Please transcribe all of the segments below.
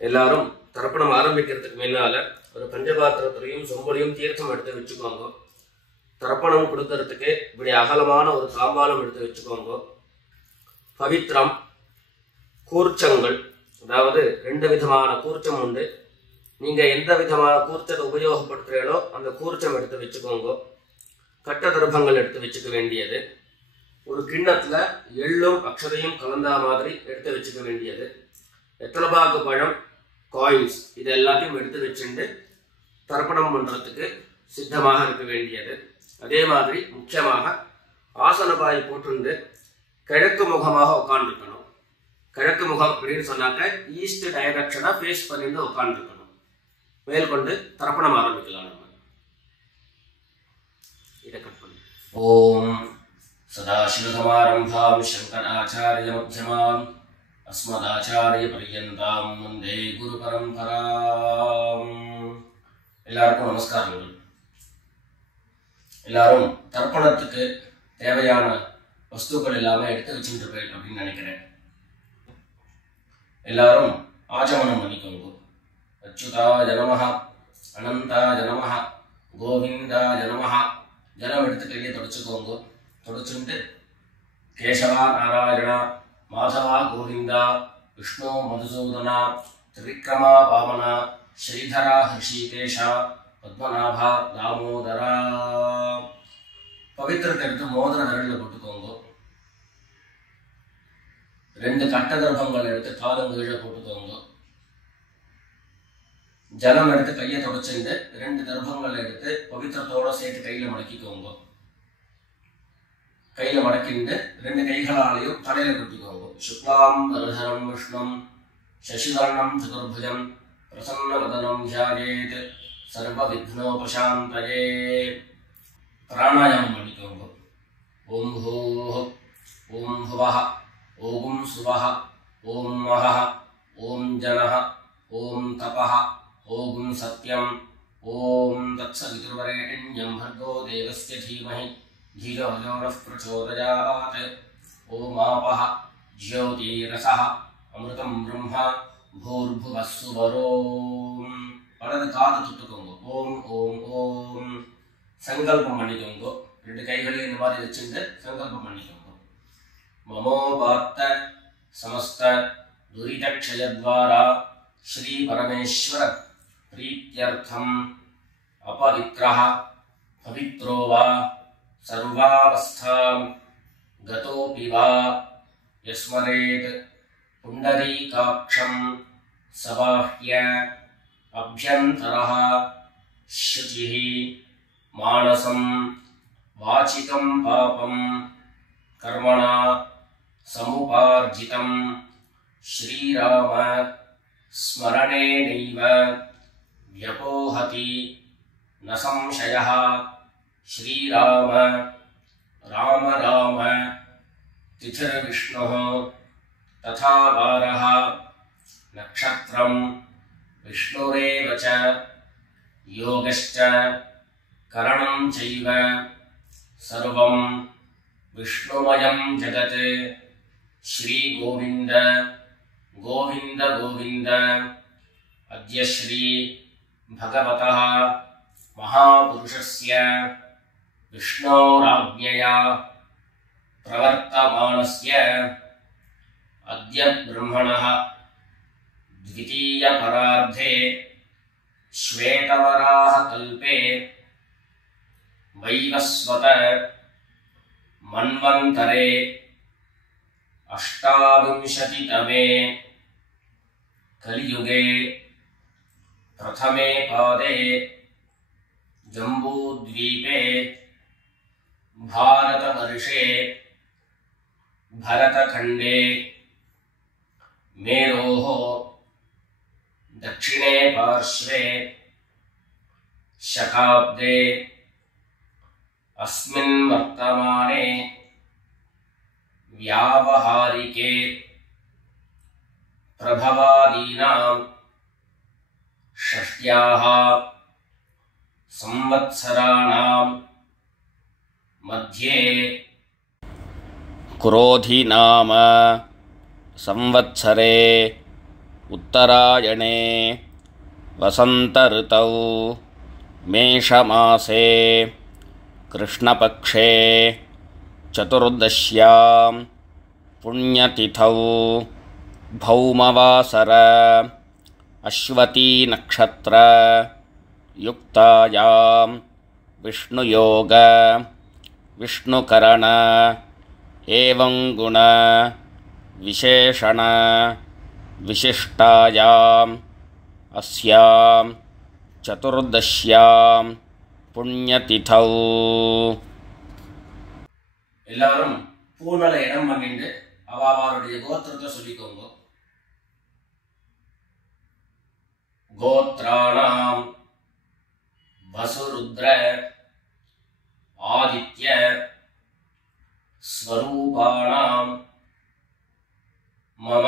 எல்லாரும் தர்ப்பணம் ஆரம்பிக்கிறதுக்கு முன்னால ஒரு பஞ்சபாத்திரத்திலையும் சொம்பலையும் தீர்த்தம் எடுத்து வச்சுக்கோங்க. தர்ப்பணம் கொடுக்கறதுக்கு இப்படி அகலமான ஒரு தாம்பாலம் எடுத்து வச்சுக்கோங்க. பவித்ரம், கூர்ச்சங்கள், அதாவது 2 விதமான கூர்ச்சம் உண்டு. நீங்க எந்த விதமான கூர்ச்சத்தை உபயோகப்படுத்துறீங்களோ அந்த கூர்ச்சம் எடுத்து வச்சுக்கோங்க. கட்ட தர்ப்பங்கள் எடுத்து வச்சுக்க வேண்டியது. ஒரு கிண்ணத்துல எள்ளும் அக்ஷதையும் கலந்தா மாதிரி எடுத்து வச்சுக்க வேண்டியது. வெத்தலைபாக்கு பழம், காயின்ஸ், இது எல்லாத்தையும் எடுத்து வச்சுட்டு தர்ப்பணம் பண்றதுக்கு சித்தமாக இருக்க வேண்டியது. அதே மாதிரி முக்கியமாக ஆசனபாய் போட்டு கிழக்கு முகமாக உட்காந்துருக்கணும். கிழக்கு முகம் அப்படின்னு சொன்னாக்க ஈஸ்ட் டைரக்ஷனா ஃபேஸ் பண்ணிட்டு உட்காந்துருக்கணும். மேற்கொண்டு தர்ப்பணம் ஆரம்பிக்கலாம். நம்ம இதை கட் பண்ணி ஓம் சதாசிவசமாரம்பாம் சங்கராச்சாரிய மத்தியமாம் अस्मदाचार्य पर्यन्तां वन्दे गुरु परंपरां. எல்லாருக்கும் நமஸ்காரங்கள். எல்லாரும் தர்ப்பணத்துக்கு தேவையான வஸ்துக்கள் எல்லாமே எடுத்து வச்சுருப்பேன் அப்படின்னு நினைக்கிறேன். எல்லாரும் ஆச்சமனம் பண்ணிக்கோங்க. அச்சுதாய நமஹ, அனந்தாய நமஹ, கோவிந்தாய நமஹ. ஜலம் எடுத்து கையை தொடச்சுக்கோங்க. தொடச்சுட்டு கேசவா நாராயணா, माधवा गोविंदा, विष्णु मधुसूदना, त्रिविक्रमा वामना, श्रीधरा हृषिकेशा, पद्मनाभा दामोदरा. पवित्रத்தை எடுத்து மோதிர விரலில் போட்டுக்கோங்க. 2 கட்ட தர்ப்பங்கள் எடுத்து காலங்கீழ போட்டுக்கோங்க. ஜலம் எடுத்து கையை தொடச்சுட்டு 2 தர்ப்பங்கள் எடுத்து பவித்திரத்தோட சேர்த்து கையில மடக்கிக்கோங்க. கையில மடக்கிட்டு 2 கைகளாலையும் தலையில குத்திக்கோங்க. சுக்லாம் வரதரம் விஷ்ணும் சசிவர்ணம் சதுர்புஜம் பிரசன்னவதனம் தியாயேத் சர்வ விக்னோபசாந்தயே. பிராணாயாமம் பண்ணிக்கோங்க. ஓம் ஹோஹ், ஓம் ஹுவஹ, ஓம் சுவஹ, ஓம் மஹஹ, ஓம் ஜனஹ, ஓம் தபஹ, ஓம் சத்யம், ஓம் தத்சவிதுர்வரேண்யம் भर्गो देवस्य धीमहि धियो यो नः प्रचोदयात्. ओम आपः ज्योतिरसः अमृतं ब्रह्म भूर्भुवः सुवरोम. வலது காது தொட்டுக்கோங்க. ஓம் ஓம் ஓம். சங்கல்பம் பண்ணிக்கோங்க. 2 கைகளையும் இந்த மாதிரி வச்சுட்டு சங்கல்பம் பண்ணிக்கோங்க. மமோபாத்த சமஸ்த துரிதக்ஷயத்வாரா ஸ்ரீ பரமேஸ்வர प्रीत्यर्थम अपवित्रः पवित्रो वा सर्वावस्थां गतोऽपि वा यस्मरेत् पुण्डरीकाक्षं सबाह्य अभ्यन्तरः शुचिः मानसं वाचिकं पापं कर्मणा समुपार्जितं श्रीराम स्मरणेनैव व्यपोहति न संशयः. श्रीराम राम राम तिथिर्विष्णुः तथा वारः नक्षत्रं विष्णुरेव च योगश्च करणं चैव सर्वं विष्णुमयं जगत्. श्री गोविंद गोविंद गोविंद. अद्य श्री भगवतः महापुरुषस्य विष्णोराज्ञया प्रवर्तमानस्य अद्य ब्रह्मणः द्वितीयपरार्धे श्वेतवराह कल्पे वैवस्वत मन्वन्तरे 28तमे कलियुगे प्रथमे पादे जम्बूद्वीपे भारतवर्षे भरतखण्डे मेरोः दक्षिणे पार्श्वे शकाब्दे अस्मिन् वर्तमाने व्यावहारिके प्रभवादीनां षष्ट्याः संवत्सराणां मध्ये क्रोधि नाम संवत्सरे उत्तरायणे वसंत ऋतौ मेषमासे कृष्णपक्षे चतुर्दश्यां पुण्यतिथौ भौमवासर अश्वती नक्षत्र युक्तायां विष्णुयोग विष्णुकरण एवं गुण विशेषण विशिष्टायां अस्यां चतुर्दश्यां पुण्यतिथौ எல்லாரும் பூநல இடம் பண்ணிட்டு அவளுடைய கோத்திரத்தை சொல்லிக்கோங்க. கோத்ராணாம் வசுருத்ர ஆதித்ய ஸ்வரூபாணாம் மம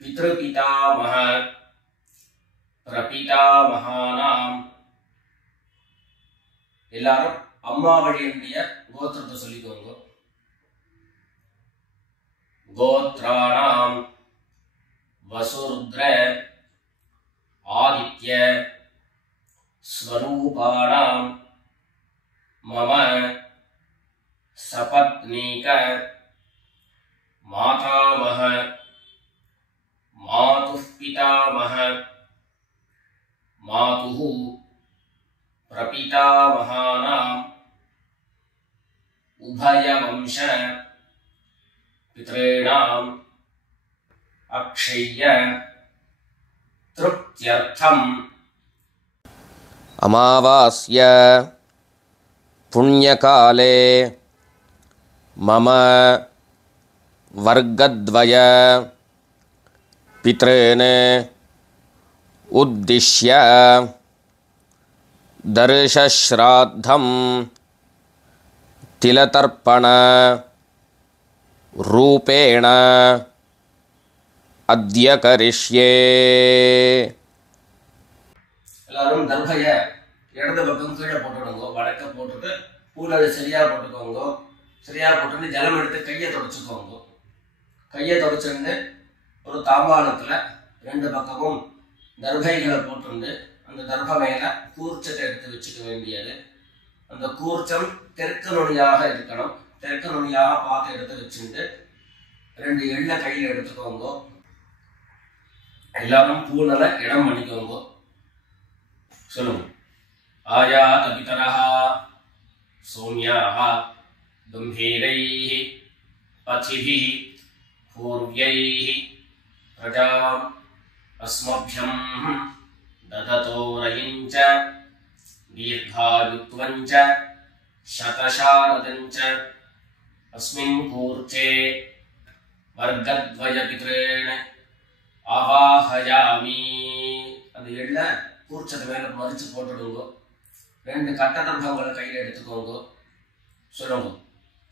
பித்ருபிதாமஹ பிரபிதாமஹானாம். எல்லாரும் அம்மா வழியினுடைய கோத்திரத்தை சொல்லிக்கோங்க. கோத்ராணாம் வசுருத்ர ஆதித்ய ஸ்வரூபாணாம் மம சபத்னீக மாதாமஹ மாதுः பிதாமஹ மாதுः பிரபிதாமஹானாம் உபயவம்ச பித்ரேணாம் அக்ஷய்ய திருப்த்யர்த்தம் அமாவாஸ்ய புண்ணியகாலே மம வர்க்கத்வய பித்ரேன் உத்திஷ்ய தர்ஷஸ்ராத்தம் திலதர்ப்பண ரூபேண அத்ய கரிஷ்யே. எல்லாரும் தர்பைய இடது பக்கம் கீழே போட்டுடுங்க. வடக்க போட்டுட்டு பூனை சரியா போட்டுக்கோங்க. சரியா போட்டுட்டு ஜலம் எடுத்து கையை தொடச்சுக்கோங்க. கையை தொடச்சுட்டு ஒரு தாம்பாளத்துல ரெண்டு பக்கமும் தர்பைகளை போட்டுண்டு அந்த தர்ப மேல கூர்ச்சத்தை எடுத்து வச்சுக்க வேண்டியது. அந்த கூர்ச்சம் தெற்கு நுனியாக இருக்கணும். தெற்கு நுனியாக பார்த்து எடுத்து வச்சுட்டு ரெண்டு எண்ணெ கையில் எடுத்துக்கோங்க. எல்லாரும் பூநல இடம் பண்ணிக்கோங்க. சொல்லுங்க. ஆயாத பிதரஹ சௌம்யாஹ கம்பீரைஹ பதிபிஹ பூர்வ்யைஹ பிரஜாம் அஸ்மப்யம் தததோரயிஞ்ச தீர்காயுத்வஞ்ச சதசாரதஞ்ச அஸ்மின் கூர்ச்சே வர்க்கத்வய பித்ரேண ஆவாஹயாமி. அந்த எண்ண கூர்ச்சத்து மேல மறிச்சு போட்டுடுங்க. ரெண்டு கட்ட தர்பங்களை கையில் எடுத்துக்கோங்க. சொல்லுங்க.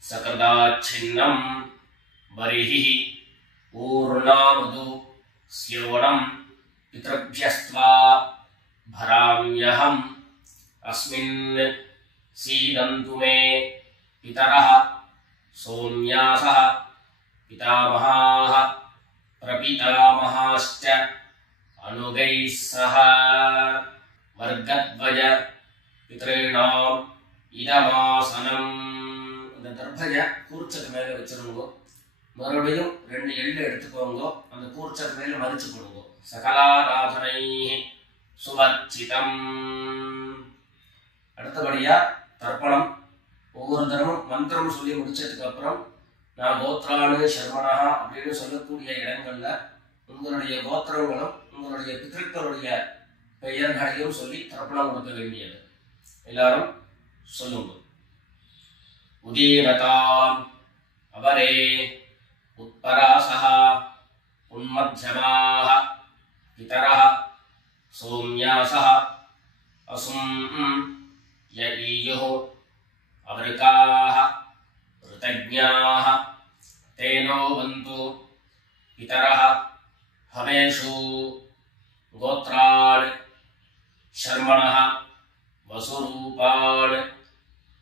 சகதாச்சின்னம் பரிஹி ஊர்ணாமது ஸ்யோணம் பித்ருப்யஸ்த்வா பராம்யஹம் அஸ்மின் சீதந்து மே பிதரஹ சௌம்யாஸஹ பிதாமஹாஹ பிரபிதாமஹாஸ்ச அனுகைः சஹ வர்க்கத்வய பித்ரேணாம் இதமாசனம். அந்த தர்பைய கூர்ச்சத்து மேல வச்சிருங்க. மறுபடியும் ரெண்டு எள்ளு எடுத்துக்கோங்க. அந்த கூர்ச்சத்து மேல மறிச்சு போடுங்க. சகலாராதனை சுவர்ச்சிதம். அடுத்தபடியா தர்ப்பணம். ஒவ்வொரு தரமும் மந்திரம் சொல்லி முடிச்சதுக்கு அப்புறம் நான் கோத்ரானு சர்வணா அப்படின்னு சொல்லக்கூடிய இடங்கள்ல உங்களுடைய கோத்திரங்களும் உங்களுடைய பித்ருக்களுடைய பெயர்களையும் சொல்லி தர்ப்பணம் கொடுக்க வேண்டியது. எல்லாரும் சொல்லுங்க. உதீரதாம் அவரே உத்பராசஹ உன்மத்யமாஹ பிதரஹ சௌம்யாஸஹ असुं यईयुः अवृकाः ऋतज्ञाः तेनो वन्तु पितरः हवेषु गोत्रान् शर्मणः वसुरूपान्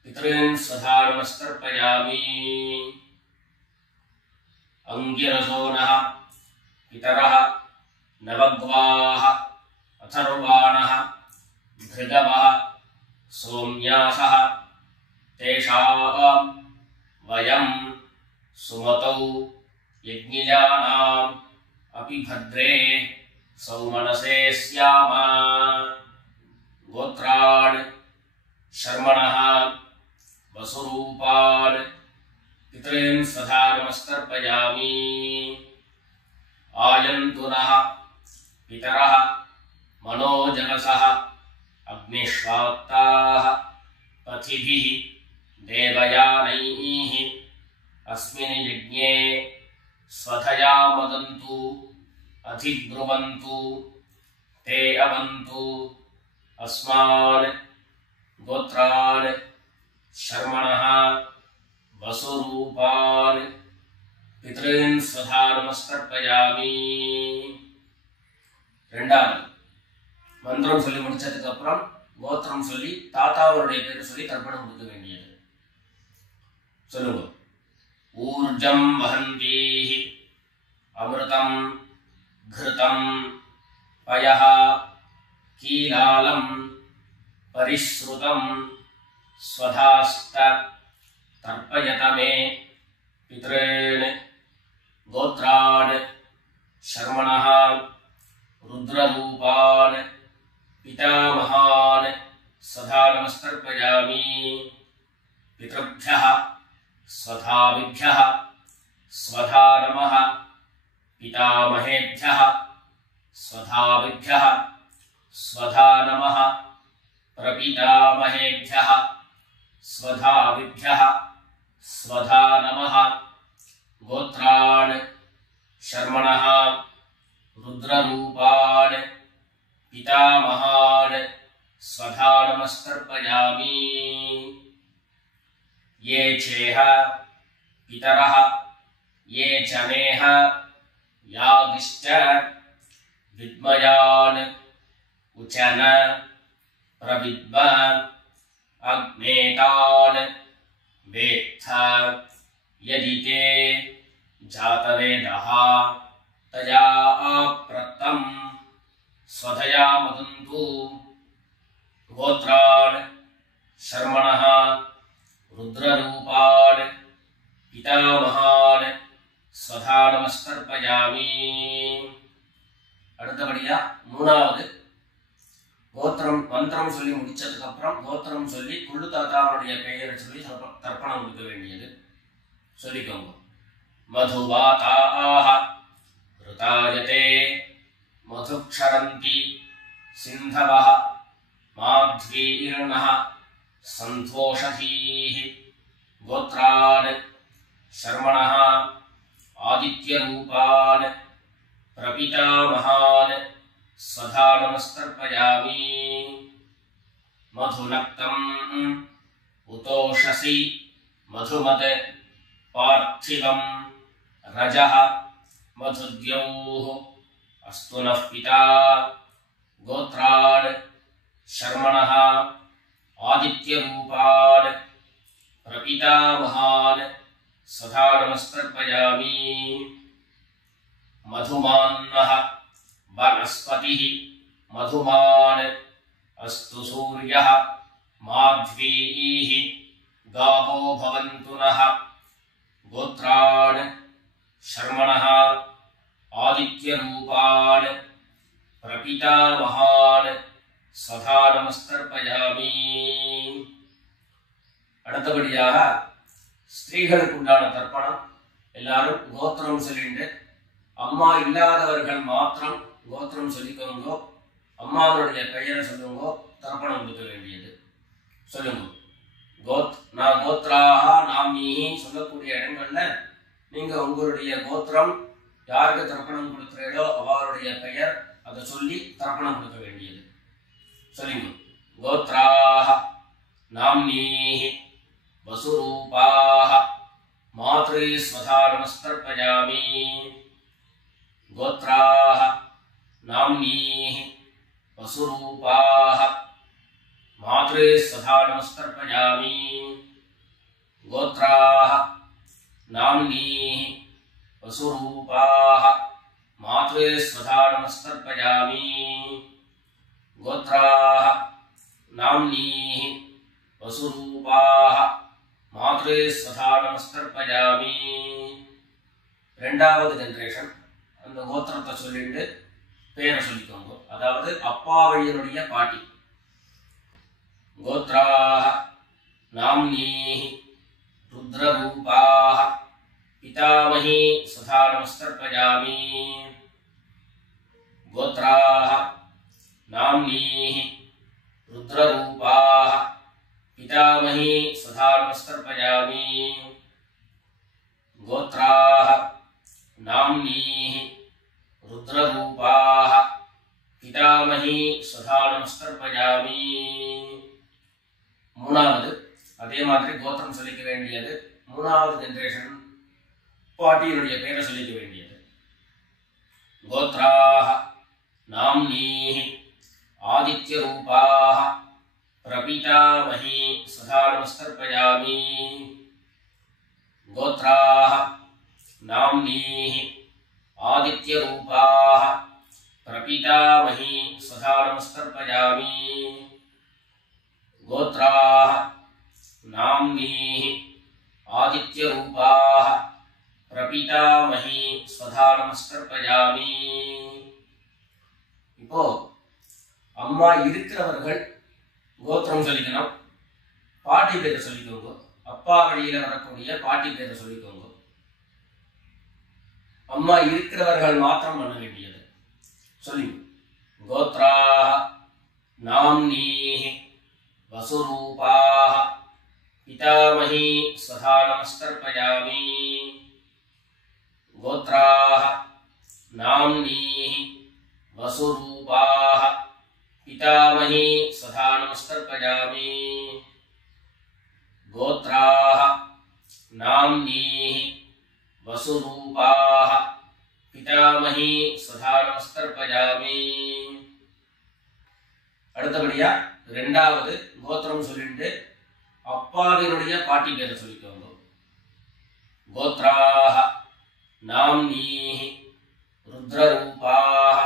पितॄन् स्वधा नमस्तर्पयामि। अंगिरसो नः पितरः नवग्वाः अथर्वाणः भृगवः सोम्यासः तेषां वयं सुमतौ यज्ञिजानाम् अपि भद्रे सौमनसे स्याम। गोत्रान् शर्मणः वसुरूपान् पितॄन् स्वधा नमस्तर्पयामि। आयन्तु नः पितरः मनोजनसः अग्निश्वात्ताः पथिभिः देवयानैः अस्मिन् यज्ञे स्वधया मदन्तु अधिब्रुवन्तु ते अवन्तु अस्मान् गोत्रान् शर्मणः वसुरूपान् पितॄन् स्वधा नमस्तर्पयामि। ரெண்டாவது மந்திரம் சொல்லி முடிச்சதுக்கு அப்புறம் கோத்திரம் சொல்லி தாத்தாவுடைய பேர் சொல்லி தர்ப்பணம் கொடுக்க வேண்டியது. சொல்லுங்க. ஊர்ஜம் வஹந்தீஹி அமிர்தம் घृतम् पयः कीलालम् परिश्रुतम् स्वधास्त तर्पयत मे पितॄन् गोत्रान् शर्मणः रुद्ररूपान् पितामहान् सदा नमस्तर्पयामि। पितृभ्यः स्वधाविभ्यः स्वधा नमः पितामहेभ्यः स्वधाविभ्यः स्वधा नमः प्रपितामहेभ्यः स्वधाविभ्यः स्वधा नमः। गोत्रान् शर्मणः रुद्ररूपान् पितामहान् स्वधा नमस्तर्पयामि। ये चेह पितरः ये च नेह यागिश्च विद्मयान् उचन प्रविद्म अग्नेतान् वेत्थ यदि ते जातवेदः तया प्रत्तं स्वधया मदन्तु। गोत्रान् शर्मणः रुद्ररूपान् पितामहान् स्वधा नमस्तर्पयामि। அடுத்தபடியா மூணாவது கோத்திரம் மந்திரம் சொல்லி முடிச்சதுக்கு அப்புறம் கோத்திரம் சொல்லி குள்ளு தாத்தாவுடைய பெயரை சொல்லி தர்ப்பணம் கொடுக்க வேண்டியது. சொல்லிக்கோங்க. மதுவாதாஹ ருதாயதே மதுக்ஷரந்தி சிந்தவஹ மாத்வீர்ணஹ சந்தோஷதீஹ கோத்ரான் शर्मणः आदित्यरूपान् प्रपितामहान् स्वधा नमस्तर्पयामि। मधुनक्तम् उतोषसि मधुमत् पार्थिवम् रजः मधुद्यौः अस्तु नः पिता। गोत्रान् शर्मणः आदित्यरूपान् प्रपितामहान् सदा नमस्तर्पयामि। मधुमान्नः वनस्पतिः मधुमान् अस्तु सूर्यः माध्वीः गावो भवन्तु नः। गोत्रान् शर्मणः आदित्यरूपान् प्रपितामहान् सदा नमस्तर्पयामि। அடுத்தபடியாக ஸ்திரீகளுக்கு உண்டான தர்ப்பணம் எல்லாரும் கோத்திரம் சொல்லிட்டு அம்மா இல்லாதவர்கள் மாத்திரம் கோத்திரம் சொல்லிக்கோங்க. அம்மாவுடைய பெயரை சொல்லுங்க. தர்ப்பணம் கொடுக்க வேண்டியது. சொல்லுங்க. நான் கோத்ராஹா நாமிஹி சொல்லக்கூடிய இடங்கள்ல நீங்க உங்களுடைய கோத்திரம் யாருக்கு தர்ப்பணம் கொடுக்கிறீங்களோ அவருடைய பெயர் அதை சொல்லி தர்ப்பணம் கொடுக்க வேண்டியது. சொல்லுங்க. गोत्राः नाम्नीः वसुरूपाः मातृस्वधा नमस्तर्पयामि गोत्राः नाम्नीः वसुरूपाः मातृस्वधा नमस्तर्पयामि गोत्राः नाम्नीः वसुरूपाः मातृस्वधा नमस्तर्पयामि गोत्राः नाम्नीः वसुरूपाः मातृस्वधा नमस्तर्पयामि ரெண்டாவது ஜெனரேஷன் அந்த கோத்திரத்தை சொல்லிட்டு பேரை சொல்லிக்கோங்க. அதாவது அப்பா வழியினுடைய பாட்டி. கோத்ராः नाम्नीः रुद्ररूपाः पितामही स्वधा नमस्तर्पयामि गोत्राः नाम्नीः रुद्ररूपाः पितामही स्वधा नमस्तर्पयामि गोत्राः नाम्नीः रुद्ररूपाः पितामही स्वधा नमस्तर्पयामि மூணாவது அதே மாதிரி கோத்திரம் சொல்லிக்க வேண்டியது. மூணாவது ஜெனரேஷன் பாட்டியினுடைய பேரை சொல்லிக்க வேண்டியது. கோத்ராः नाम्नीः आदित्यरूपाः प्रपितामही स्वधा नमस्तर्पयामि गोत्राः नाम्नीः आदित्यरूपाः प्रपितामही स्वधा नमस्तर्पयामि गोत्राः नाम्नीः आदित्यरूपाः प्रपितामही स्वधा नमस्तर्पयामि. இப்போ அம்மா இருக்கிறவர்கள் கோத்திரம் சொல்லிக்கணும், பாட்டி பேரை சொல்லிக்கோங்க. அப்பா வழியில வரக்கூடிய பாட்டி பேரை சொல்லிக்கோங்க. அம்மா இருக்கிறவர்கள் மாத்திரம் பண்ண வேண்டியது. சொல்லி கோத்ராः नाम्नीः वसुरूपाः पितामही स्वधा नमस्तर्पयामि गोत्राः नाम्नीः वसुरूपाः पितामही स्वधा नमस्तर्पयामि गोत्राः नाम्नीः वसुरूपाः पितामही स्वधा नमस्तर्पयामि. அடுத்தபடியா ரெண்டாவது கோத்திரம் சொல்லிட்டு அப்பாவினுடைய பாட்டி பேரை சொல்லிக்கோங்க. கோத்ராः नाम्नीः रुद्ररूपाः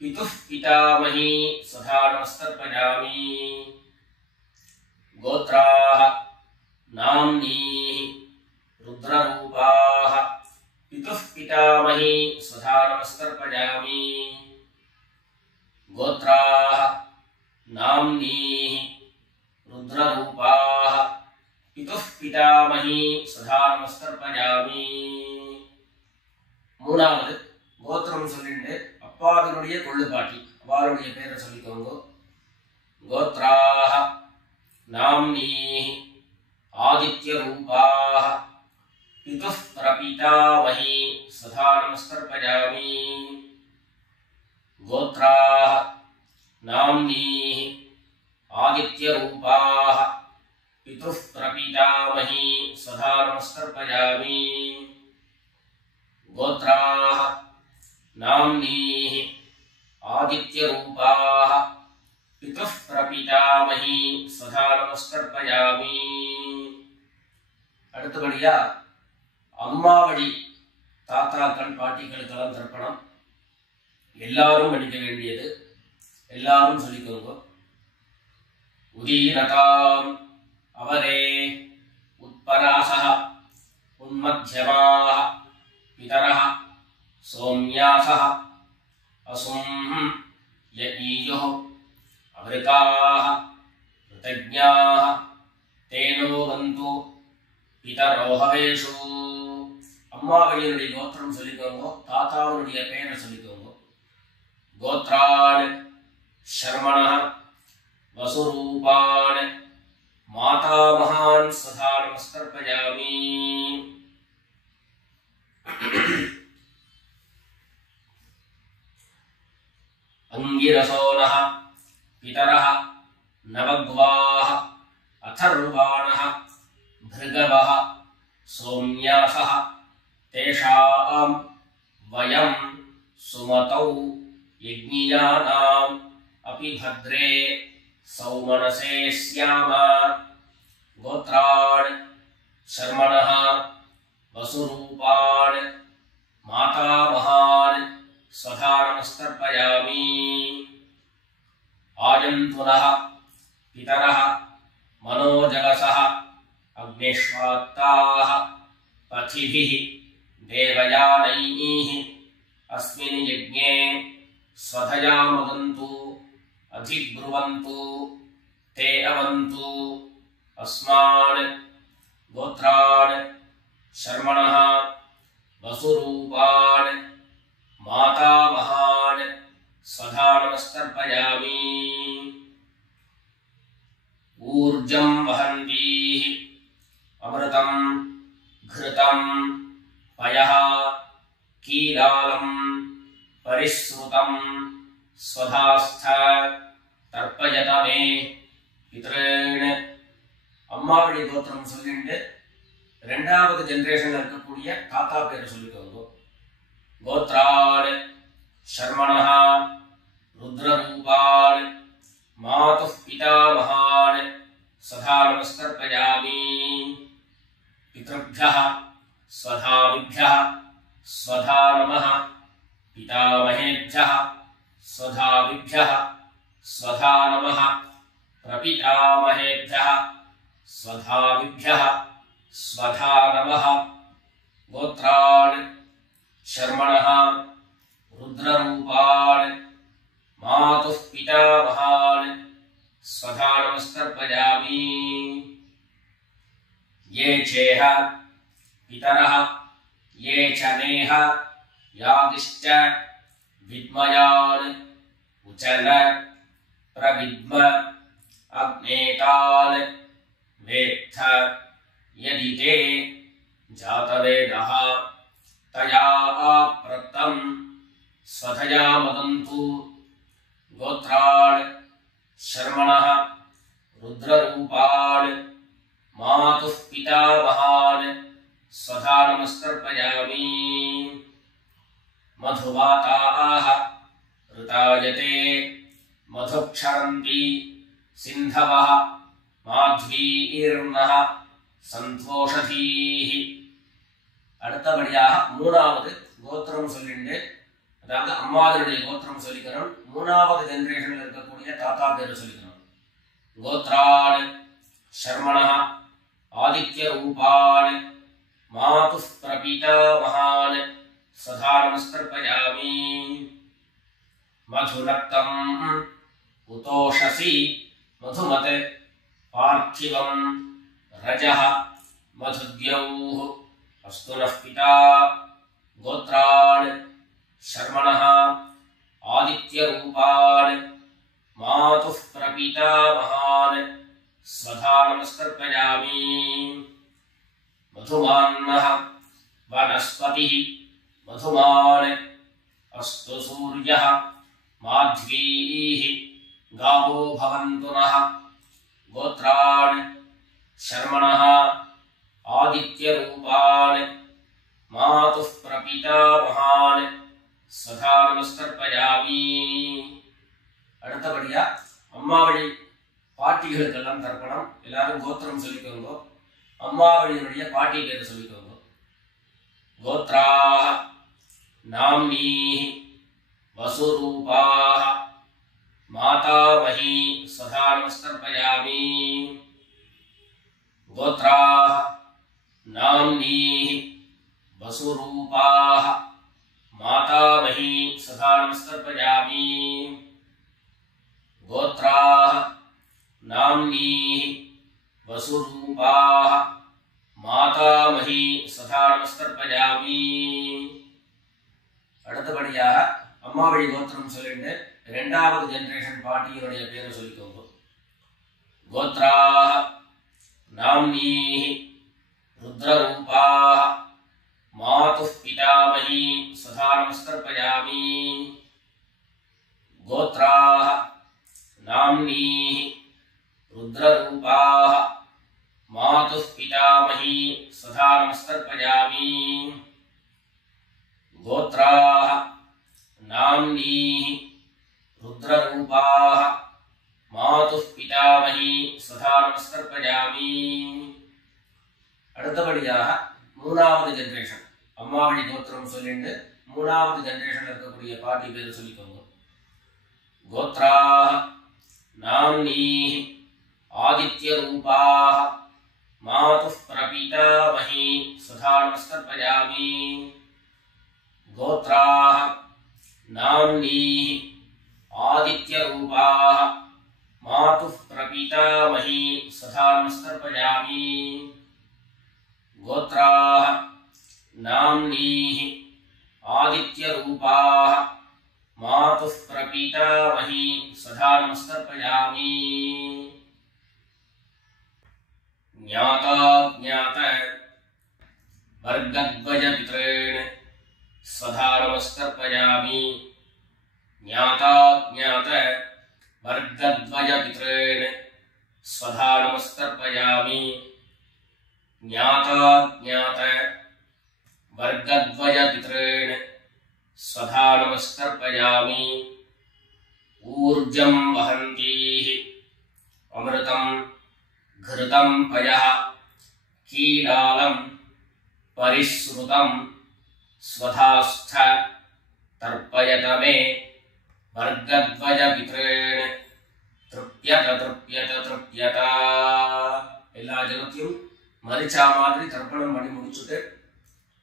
पितुः पितामही स्वधा नमस्तर्पयामि गोत्राः नाम्नीः रुद्ररूपाः पितुः पितामही स्वधा नमस्तर्पयामि गोत्राः नाम्नीः रुद्ररूपाः पितुः पितामही स्वधा नमस्तर्पयामि. மூணாவது கோத்திரம் சொல்லிட்டு அப்பாவினுடைய கொள்ளு பாட்டி அவளுடைய பேரை சொல்லிக்கோங்க. கோத்ராः नाम्नीः आदित्यरूपाः पितुः प्रपितामही स्वधा नमस्तर्पयामि गोत्राः नाम्नीः आदित्यरूपाः पितुः प्रपितामही स्वधा नमस्तर्पयामि गोत्राः नाम्नीः आदित्यरूपाः पितुः प्रपितामही स्वधा नमस्तर्पयामि. அடுத்தபடியா அம்மா வழி தாத்தாக்கள் பாட்டிகளுக்கெல்லாம் தர்ப்பணம் எல்லாரும் பண்ணிக்க வேண்டியது. எல்லாரும் சொல்லிக்கோங்க. உதீரதாம் அவரே உத்பராசः உன்மத்யமாः पितरः सौम्यासः असुं यईयुः अवृताः कृतज्ञाः तेनो वन्तु पितरो हवेषु. அம்மாவையினுடைய கோத்திரம் சொல்லிக்கோங்க. தாத்தாவுடைய பெயரை சொல்லிக்கோங்க. கோத்ரான் शर्मणः वसुरूपान् मातामहान् स्वधा नमस्तर्पयामि अंगिरसो नः पितरः नवग्वाः अथर्वाणः भृगवः सोम्यासः तेषां वयं सुमतौ यज्ञियानाम् अपि भद्रे सौमनसे स्याम। गोत्राणि शर्मणः वसुरूपाणि मातामहान् स्वधा नमस्तर्पयामि। आयन्तुनः पितरः मनोजगसः अग्निष्वात्ताः पथिभिः देवयानैः अस्मिन् यज्ञे स्वधया मदन्तु अधिब्रुवन्तु ते अवन्तु। अस्मान् गोत्रान् शर्मणः वसुरूपान् मातामहान् स्वधा नमस्तर्पयामि। ऊर्जं वहन्तीः अमृतं घृतं पयः कीलालं परिश्रुतं स्वधास्थ तर्पयत मे पितॄन्। அம்மாவழி கோத்திரம் சொல்லிட்டு ரெண்டாவது ஜெனரேஷன்ல இருக்கக்கூடிய தாத்தா பேரை சொல்லிக்கோங்க. கோத்ரான் शर्मणः रुद्ररूपान् मातुः पितामहान् सदा नमस्तर्पयामि। पितृभ्यः स्वधाविभ्यः स्वधा नमः। पितामहेभ्यः स्वधाविभ्यः स्वधा नमः। प्रपितामहेभ्यः स्वधाविभ्यः स्वधा नमः। गोत्रान् शर्मणः रुद्ररूपान् मातुः पितामहान् स्वधा नमस्तर्पयामि। ये चेह पितरः ये च नेह यागिश्च विद्मयान् उचन प्रविद्म अग्नेतान् वेत्थ यदि ते जातवेदः तया प्रत्तं स्वधया मदन्तु। गोत्रान् शर्मणः रुद्ररूपान् मातुः पितामहान् स्वधा नमस्तर्पयामि। मधुवाताः ऋतायते मधुक्षरन्ति सिन्धवः माध्वीर्नः सन्तोषधीः। அடுத்தபடியாக மூணாவது கோத்திரம் சொல்லிட்டு, அதாவது அம்மாவனுடைய கோத்திரம் சொல்லிக்கணும். மூணாவது ஜெனரேஷன்ல இருக்கக்கூடிய தாத்தா பேரை சொல்லிக்கணும். கோத்ரான் शर्मणः आदित्य रूपान् मातुः प्रपितामहान् सदा नमस्तर्पयामि। मधुनक्तम् उतोषसि मधुमत् पार्थिवं रजः मधुद्यौः अस्तु नः पिता। गोत्रान् शर्मणः आदित्य रूपान् मातुः प्रपितामहान् स्वधा नमस्तर्पयामि। मधुमान्नः वनस्पतिः मधुमान् अस्तु सूर्यः माध्वीः गावो भवन्तु नः। गोत्रान् शर्मणः आदित्य रूपान् मातुः प्रपितामहान् स्वधा नमस्तर्पयामि। அடுத்தபடியா அம்மாவழி பாட்டிகளுக்கெல்லாம் தர்ப்பணம். எல்லாரும் கோத்திரம் சொல்லிக்கோங்க. அம்மாவழியினுடைய பாட்டி பேரை சொல்லிக்கோங்க. கோத்ராः नाम्नीः वसुरूपाः मातामही स्वधा नमस्तर्पयामि। गोत्राः नाम्नीः वसुरूपाः मातामही स्वधा नमस्तर्पयामि। गोत्राः नाम्नीः वसुरूपाः मातामही स्वधा नमस्तर्पयामि। அடுத்தபடியாக அம்மாவழி கோத்திரம் சொல்லிட்டு இரண்டாவது ஜெனரேஷன் பாட்டியினுடைய பேரை சொல்லிக்கோங்க. கோத்ராः नाम्नीः रुद्ररूपाः मातुः पितामही स्वधा नमस्तर्पयामि। गोत्राः नाम्नीः रुद्ररूपाः मातुः पितामही स्वधा नमस्तर्पयामि। गोत्राः नाम्नीः रुद्ररूपाः मातुः पितामही स्वधा नमस्तर्पयामि। அடுத்தபடியாக மூணாவது ஜெனரேஷன் அம்மா வழி கோத்திரம் சொல்லிட்டு மூணாவது ஜெனரேஷன்ல இருக்கக்கூடிய பாட்டி பேர் சொல்லிக்கோங்க. கோத்ராः நாம்னீः ஆதித்ய ரூபாः மாதுः பிரபீதாமஹி स्वधा नमस्तर्पयामि। गोत्राः नाम्नीः आदित्य रूपाः मातुः प्रपीतामही स्वधा नमस्तर्पयामि। गोत्राः नाम्नीः आदित्य रूपाः मातुः प्रपीतामही स्वधा नमस्तर्पयामि। ज्ञाता ज्ञात वर्गद्वय पितॄन् स्वधा नमस्तर्पयामि। ज्ञाता ज्ञात वर्गद्वय पितॄन् स्वधा नमस्तर्पयामि। ज्ञाता ज्ञात वर्गद्वय पितॄन् स्वधा नमस्तर्पयामि। ऊर्जं वहन्तीः अमृतं घृतं पयः कीलालं परिश्रुतं स्वधास्थ तर्पयत मे वर्गद्वय पितॄन् तृप्यत तृप्यत तृप्यत। எல்லா ஜனத்தையும் மரிச்சா மாதிரி தர்ப்பணம் பண்ணி முடிச்சுட்டு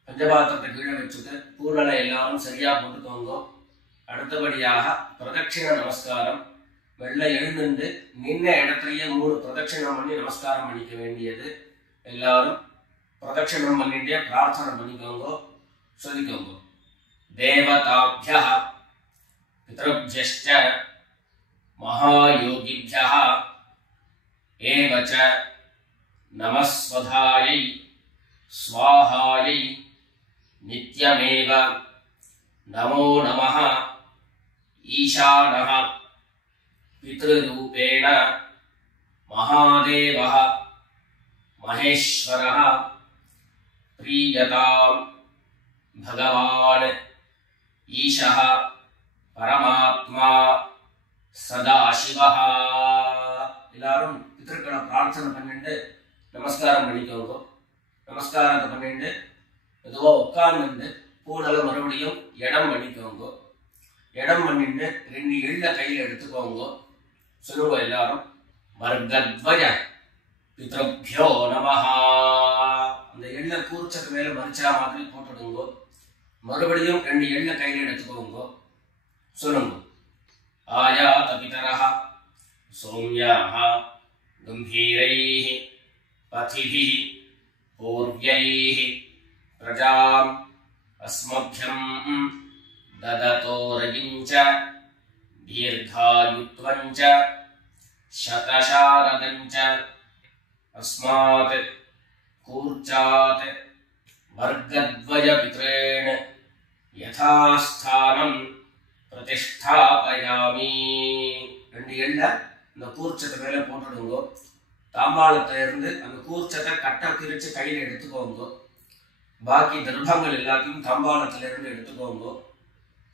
பஞ்சபாத்திரத்தை கீழே வச்சுட்டு பூரணை எல்லாரும் சரியா போட்டுக்கோங்க. அடுத்தபடியாக பிரதட்சிண நமஸ்காரம். வெள்ளை எழுந்து நின்ன இடத்துலயே 3 பிரதட்சிணம் பண்ணி நமஸ்காரம் பண்ணிக்க வேண்டியது. எல்லாரும் பிரதட்சிணம் பண்ணிட்டே பிரார்த்தனை பண்ணிக்கோங்க, சொல்லிக்கோங்க. தேவதாभ्यः पितृभ्यश्च महायोगिभ्यः एव च नमस्वधायै स्वाहायै नित्यमेव नमो नमः। ईशानः पितृरूपेण महादेवः महेश्वरः प्रीयतां भगवान् ईशः परमात्मा सदाशिवः। எல்லாரும் பிதர்களை பிரார்த்தனை பண்ணிட்டு நமஸ்காரம் பண்ணிக்கோங்க. நமஸ்காரத்தை பண்ணிட்டு எதுவோ உட்கார்ந்து பூனல மறுபடியும் இடம் பண்ணிக்கோங்க. இடம் பண்ணிட்டு 2 எள்ள கையில எடுத்துக்கோங்க. சொல்லுங்க எல்லாரும் வர்கத்வய பித்ருभ्यो நமஹ. அந்த எள்ள கூர்ச்சத்து மேல மரிச்சா மாதிரி போட்டுடுங்க. மறுபடியும் 2 எள்ள கையில எடுத்துக்கோங்க. சொல்லுங்க ஆயாத பிதரஹ சௌம்யாஹ கம்பீரைஹ पथिभिः पूर्व्यैः प्रजाम् अस्मभ्यं ददतो रजिं च दीर्घायुत्वं च शतशारदं च अस्मात् कूर्चात् वर्गद्वय पितॄन् यथास्थानं प्रतिष्ठापयामि. 2 எள்ள இந்த கூர்ச்சத்து மேல போட்டுடுங்க. தாம்பாளத்துல இருந்து அந்த கூர்ச்சத்தை கட்ட பிரிச்சு கையில எடுத்துக்கோங்க. பாக்கி தர்ப்பங்கள் எல்லாத்தையும் தாம்பாளத்துல இருந்து எடுத்துக்கோங்க.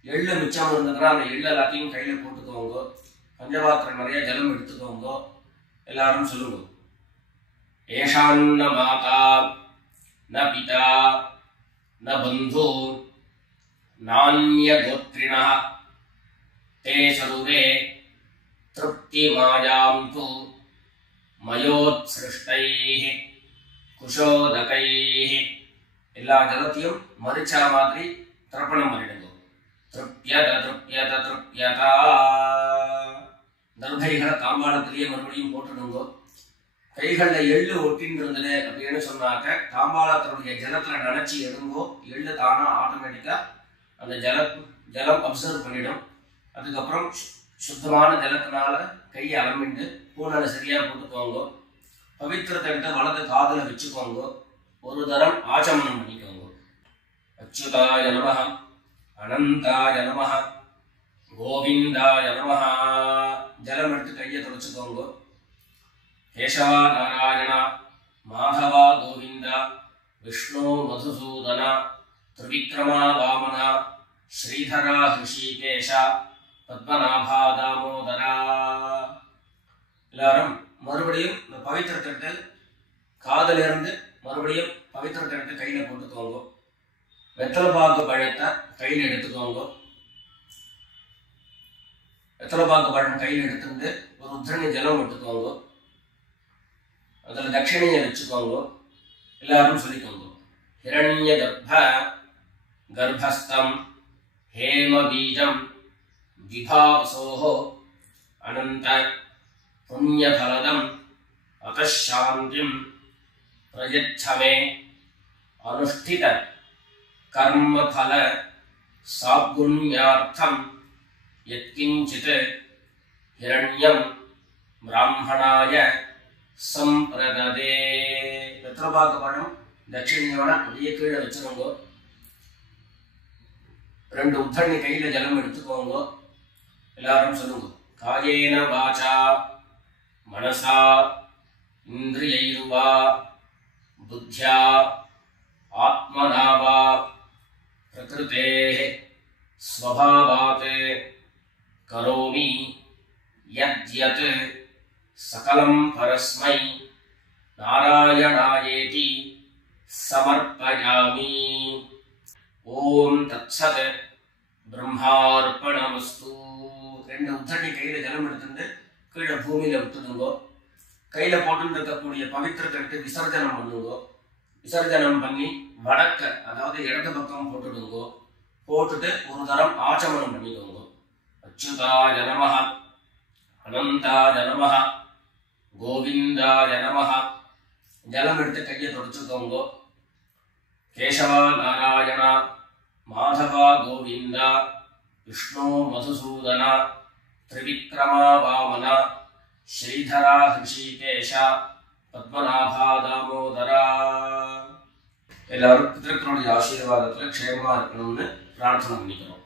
எள்ளு மிச்சம் இருந்ததுன்னா அந்த எள்ளு எல்லாத்தையும் கையில போட்டுக்கோங்க. பஞ்சபாத்திரம் நிறைய ஜலம் எடுத்துக்கோங்க. எல்லாரும் சொல்லுங்க ஏஷான்ன மாதா ந பிதா ந பந்து நான்ய கோத்ரிணः தே சர்வே திருப்திமாயாம் து மயோத்ஸ்ருஷ்டைः குஷோதகைः. எல்லா ஜலத்தையும் மரிச்சா மாதிரி தர்ப்பணம் பண்ணிடுங்க. திருப்யத திருப்யத திருப்யதா. தர்பைகளை தாம்பாளத்திலேயே மறுபடியும் போட்டுடுங்க. கைகள்ல எள்ளு ஒட்டின்னு இருந்தது அப்படின்னு சொன்னாக்க தாம்பாளத்தினுடைய ஜலத்துல நினைச்சு எடுங்கோ. எள்ளு தானா ஆட்டோமேட்டிக்கா அந்த ஜலம் அப்சர்வ் பண்ணிடும். அதுக்கப்புறம் சுத்தமான ஜலத்தினால கையை அலம்பிட்டு பூனலை சரியா போட்டுக்கோங்க. பவித்திரத்தை விட்டு வலது காதுல வச்சுக்கோங்க. ஒரு தரம் ஆச்சமனம் பண்ணிக்கோங்க. அச்சுதாய நமஹ அனந்தாய நமஹ கோவிந்தாய நமஹ. ஜலம் எடுத்து கையை தொடச்சுக்கோங்க. கேசவா நாராயண மாதவா கோவிந்த விஷ்ணு மதுசூதன திரிவிக்ரமா வாமன ஸ்ரீதரா ஹிருஷிகேஷ பத்மநாபா தாமோதரா. எல்லாரும் மறுபடியும் இந்த பவித்திரத்தை எடுத்து காதல இருந்து மறுபடியும் பவித்திரத்தை எடுத்து கையில போட்டுக்கோங்க. வெத்தலை பாக்கு பழத்தை கையில் எடுத்துக்கோங்க. வெத்தலை பாக்கு பழம் கையில் எடுத்துட்டு ஒரு உத்தரணி ஜலம் விட்டுக்கோங்க. அதில் தட்சிணையை வச்சுக்கோங்க. எல்லாரும் சொல்லிக்கோங்க. ஹிரண்ய கர்ப்பஸ்தம் ஹேம பீஜம் விபாவசோஹோ அனந்த புண்ணியபலதம் அகசாந்திம் பிரயச்சமே அனுஷ்டித கர்மபல சாகுண்யார்த்தம் யத்கிஞ்சித் ஹிரண்யம் பிராமணாய சம்பிரததே. வெத்தலைபாக்கு பழம் தட்சிணையோட அப்படியே கீழே வச்சுக்கோங்க. 2 உத்தரணி கையில ஜலம் எடுத்துக்கோங்க. எல்லாரும் சொல்லுங்க. காயேன வாசா மனசா இந்திரியைர்வா புத்யா ஆத்மனா வா பிரகிருதேஹ ஸ்வபாவாத் கரோமி யத்யத் சகலம் பரஸ்மை நாராயணாயேதி சமர்ப்பயாமி. ஓம் தத்சத் பிரம்மார்ப்பணமஸ்து. 2 உத்தரணி கையில ஜலம் எடுத்துட்டு கீழே பூமியில விட்டுடுங்கோ. கையில போட்டு இருக்கக்கூடிய பவித்திரத்தை எடுத்து விசர்ஜனம் பண்ணுங்கோ. விசர்ஜனம் பண்ணி வடக்க அதாவது இடது பக்கம் போட்டுடுங்கோ. போட்டுட்டு ஒரு தரம் ஆச்சமனம் பண்ணிக்கோங்க. அச்சுதாய நமஹ அனந்தாய நமஹ கோவிந்தாய நமஹ. ஜலம் எடுத்து கையை தொடச்சுக்கோங்க. கேசவா நாராயண மாதவா கோவிந்த விஷ்ணு மதுசூதன திரிவிக்ரமா வாமன ஸ்ரீதரா ஹிருஷிகேஷ பத்மநாபா தாமோதரா. எல்லாரும் பிதர்களுடைய ஆசீர்வாதத்துல க்ஷேமமா இருக்கணும்னு பிரார்த்தனை பண்ணிக்கிறோம்.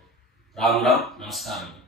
ராம் ராம். நமஸ்காரம்.